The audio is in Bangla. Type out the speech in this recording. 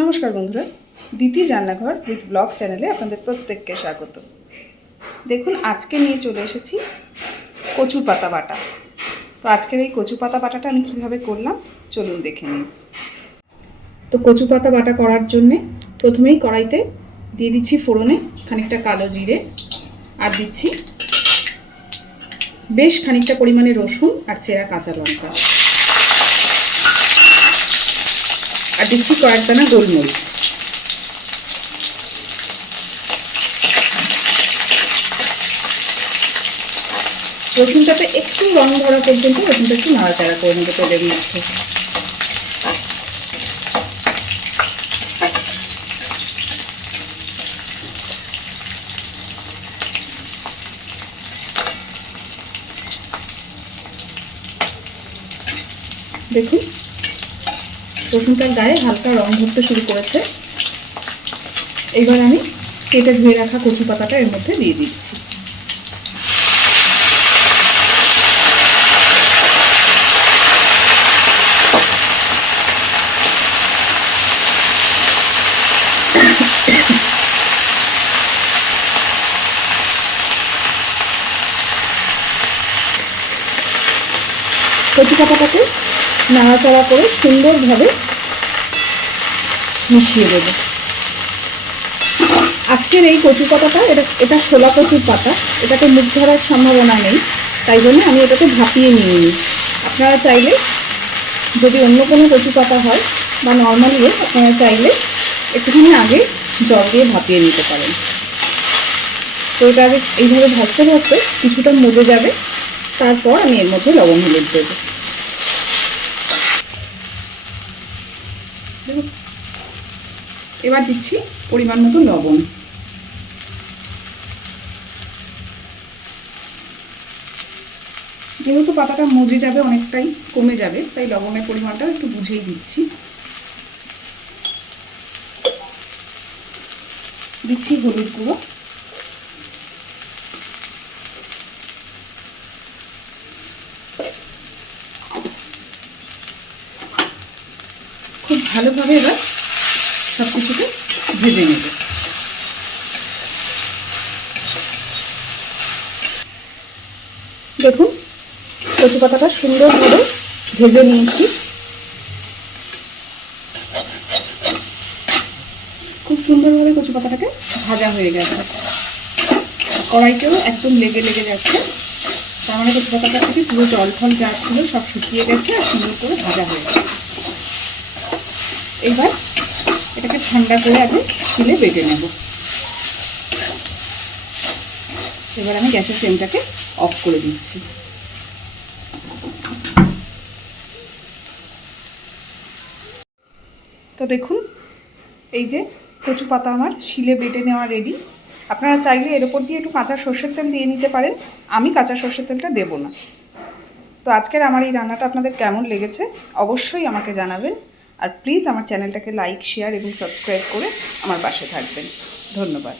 নমস্কার বন্ধুরা দিদির রান্নাঘর উইথ ব্লগ চ্যানেলে আপনাদের প্রত্যেককে স্বাগত। দেখুন, আজকে নিয়ে চলে এসেছি কচু পাতা বাটা। তো আজকের এই কচু পাতা বাটাটা আমি কীভাবে করলাম, চলুন দেখে নিন তো কচু পাতা বাটা করার জন্যে প্রথমেই কড়াইতে দিয়ে দিচ্ছি ফোড়নে খানিকটা কালো জিরে আর দিচ্ছি বেশ খানিকটা পরিমাণে রসুন আর চেরা কাঁচা লঙ্কা। আর দিচ্ছি কয়েক দানা গোলমরিচ। রসুনটাতে একটু রং ধরা পর্যন্ত রসুনটা একটু নাড়াচাড়া করে নেবে তেলের মধ্যে। দেখুন রসুনটার গায়ে হালকা রং ধরতে শুরু করেছে। এবার আমি কেটে ধুয়ে রাখা কচু পাতাটা এর মধ্যে দিয়ে দিচ্ছি। কচু পাতাটাকে নাড়াচাড়া করে সুন্দরভাবে মিশিয়ে দেবো। আজকের এই কচু পাতাটা, এটা এটা ছোলা কচুর পাতা এটাকে মুখ ধরার সম্ভাবনা নেই, তাই জন্য আমি এটাকে ভাপিয়ে নিয়ে নিই। আপনারা চাইলে, যদি অন্য কোনো কচু পাতা হয়, বা নর্মালিও আপনারা চাইলে একটুখানি আগে জল দিয়ে ভাপিয়ে নিতে পারেন। তো এটা আগে এইভাবে ভাজতে ভাজতে কিছুটা মজে যাবে, তারপর আমি এর মধ্যে লবণ হলুদ দেবো দেখুন, এবার দিচ্ছি পরিমাণ মতো লবণ। যেহেতু পাতাটা মজে যাবে, অনেকটাই কমে যাবে, তাই লবণের পরিমাণটা একটু বুঝেই দিচ্ছি। দিচ্ছি হলুদ গুঁড়ো। খুব ভালোভাবে এবার সব কিছুকে ভেজে নেব। দেখুন কচু পাতাটা সুন্দরভাবে ভেজে নিয়েছি। খুব সুন্দরভাবে কচু পাতাটাকে ভাজা হয়ে গেছে। কড়াইতেও একদম লেগে লেগে যাচ্ছে। তার মানে কচু পাতাটা থেকে পুরো জল ফল যা ছিল সব শুকিয়ে গেছে আর সুন্দর করে ভাজা হয়ে গেছে। এবার এটাকে ঠান্ডা করে আগে শিলে বেটে নেব। এবার আমি গ্যাসের ফ্লেমটাকে অফ করে দিচ্ছি। তো দেখুন, এই যে কচু পাতা আমার শিলে বেটে নেওয়া রেডি আপনারা চাইলে এর ওপর দিয়ে একটু কাঁচা সর্ষের তেল দিয়ে নিতে পারেন। আমি কাঁচা সর্ষের তেলটা দেবো না। তো আজকের আমার এই রান্নাটা আপনাদের কেমন লেগেছে অবশ্যই আমাকে জানাবেন। আর প্লিজ আমার চ্যানেলটাকে লাইক শেয়ার এবং সাবস্ক্রাইব করে আমার পাশে থাকবেন। ধন্যবাদ।